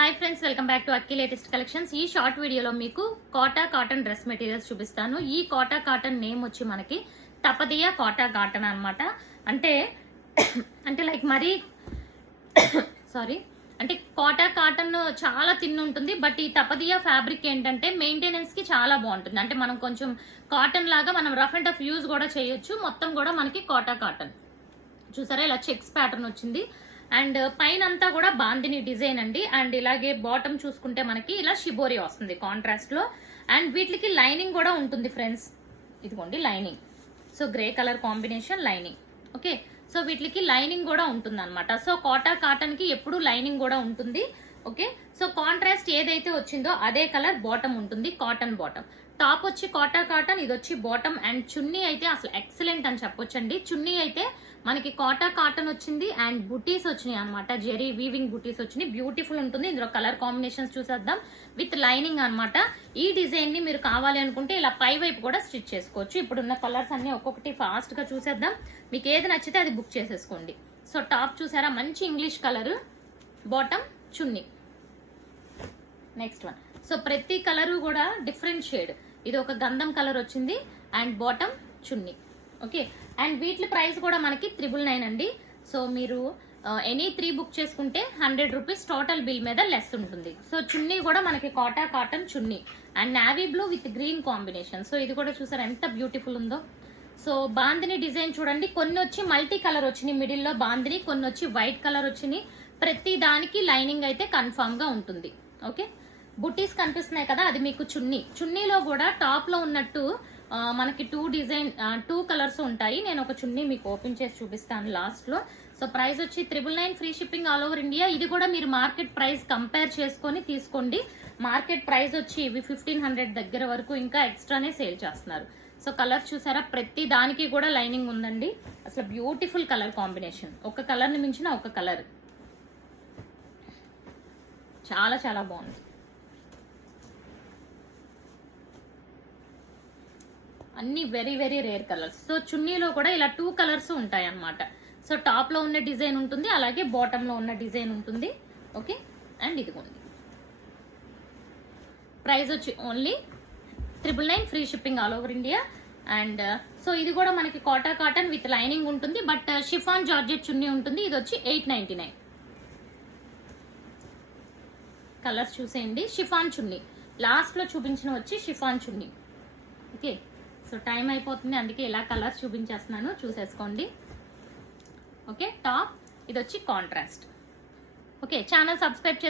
Hi friends, welcome back to Akki latest collections. ఈ short వీడియోలో మీకు కోటా కాటన్ డ్రెస్ మెటీరియల్స్ చూపిస్తాను. ఈ కోటా కాటన్ నేమ్ వచ్చి మనకి తపదియా కోటా కాటన్ అనమాట. అంటే లైక్ మరీ అంటే కోటా కాటన్ చాలా తిన్ ఉంటుంది. బట్ ఈ తపదియా ఫ్యాబ్రిక్ ఏంటంటే మెయింటెనెన్స్ కి చాలా బాగుంటుంది. అంటే మనం కొంచెం కాటన్ లాగా మనం రఫ్ అండ్ టఫ్ యూజ్ కూడా చేయొచ్చు. మొత్తం కూడా మనకి కోటా కాటన్ చూసారా, ఇలా చెక్స్ ప్యాటర్న్ వచ్చింది. అండ్ పైన అంతా కూడా బాందిని డిజైన్ అండి. అండ్ ఇలాగే బాటమ్ చూసుకుంటే మనకి ఇలా షిబోరి వస్తుంది కాంట్రాస్ట్ లో. అండ్ వీటికి లైనింగ్ కూడా ఉంటుంది ఫ్రెండ్స్. ఇదిగోండి lining. So grey colour combination lining. Okay, so వీటికి లైనింగ్ కూడా ఉంటుంది అనమాట. సో కోటా కాటన్ కి ఎప్పుడు లైనింగ్ కూడా ఉంటుంది. ఓకే, సో కాంట్రాస్ట్ ఏదైతే వచ్చిందో అదే కలర్ బాటమ్ ఉంటుంది, కాటన్ బాటమ్. టాప్ వచ్చి కోటా కాటన్, ఇది వచ్చి బాటమ్. అండ్ చున్నీ అయితే అసలు ఎక్సలెంట్ అని చెప్పొచ్చండి. చున్నీ అయితే మనకి కోటా కాటన్ వచ్చింది అండ్ బుటీస్ వచ్చినాయి అనమాట. జెరీ వీవింగ్ బుటీస్ వచ్చినాయి, బ్యూటిఫుల్ ఉంటుంది. ఇందులో కలర్ కాంబినేషన్స్ చూసేద్దాం విత్ లైనింగ్ అనమాట. ఈ డిజైన్ ని మీరు కావాలి అనుకుంటే ఇలా పై వైపు కూడా స్టిచ్ చేసుకోవచ్చు. ఇప్పుడున్న కలర్స్ అన్ని ఒక్కొక్కటి ఫాస్ట్ గా చూసేద్దాం. మీకు ఏది నచ్చితే అది బుక్ చేసేసుకోండి. సో టాప్ చూసారా, మంచి English colour, bottom chunni. Next one. So ప్రతి కలరు కూడా డిఫరెంట్ షేడ్. ఇది ఒక గంధం కలర్ వచ్చింది and bottom chunni. Okay, and వీటి ప్రైస్ కూడా మనకి 999 అండి. సో మీరు ఎనీ 3 బుక్ చేసుకుంటే 100 రూపీస్ టోటల్ బిల్ మీద లెస్ ఉంటుంది. సో చున్నీ కూడా మనకి కోటా కాటన్ చున్నీ and navy blue with green combination. So ఇది కూడా చూసారు ఎంత బ్యూటిఫుల్ ఉందో. సో బాందిని డిజైన్ చూడండి, కొన్ని వచ్చి మల్టీ కలర్ వచ్చినాయి మిడిల్ లో బాందిని, కొన్ని వచ్చి వైట్ కలర్ వచ్చినాయి. ప్రతి దానికి లైనింగ్ అయితే కన్ఫామ్ గా ఉంటుంది. ఓకే, బుటీస్ కనిపిస్తున్నాయి కదా, అది మీకు చున్నీ. చున్నీలో కూడా టాప్ లో ఉన్నట్టు మనకి 2 కలర్స్ ఉంటాయి. నేను ఒక చున్నీ మీకు ఓపెన్ చేసి చూపిస్తాను లాస్ట్ లో. సో ప్రైస్ వచ్చి 999, free shipping all over India. ఇది కూడా మీరు మార్కెట్ ప్రైస్ కంపేర్ చేసుకొని తీసుకోండి. మార్కెట్ ప్రైస్ వచ్చి ఇవి 1500 దగ్గర వరకు ఇంకా ఎక్స్ట్రానే సేల్ చేస్తున్నారు. సో కలర్ చూసారా, ప్రతి దానికి కూడా లైనింగ్ ఉందండి. అసలు బ్యూటిఫుల్ కలర్ కాంబినేషన్, ఒక కలర్ ని మించిన ఒక కలర్, చాలా చాలా బాగుంది. అన్ని very very rare colours. So చున్నీలో కూడా ఇలా 2 కలర్స్ ఉంటాయి అన్నమాట. సో టాప్ లో ఉన్న డిజైన్ ఉంటుంది, అలాగే బాటమ్ లో ఉన్న డిజైన్ ఉంటుంది. ఓకే, అండ్ ఇదిగోండి ప్రైస్ వచ్చి only 999, free shipping all over India. And so ఇది కూడా మనకి కోటా కాటన్ విత్ లైనింగ్ ఉంటుంది. బట్ షిఫాన్ జార్జెట్ చున్నీ ఉంటుంది. ఇది వచ్చి 899. కలర్స్ చూసేయండి. షిఫాన్ చున్నీ లాస్ట్ లో చూపించిన వచ్చి షిఫాన్ చున్నీ. ఓకే, సో టైం అయిపోతుంది అందుకే ఇలా కలర్స్ చూపించేస్తున్నాను, చూసేసుకోండి. ఓకే, టాప్ ఇది వచ్చి కాంట్రాస్ట్. Okay, channel subscribe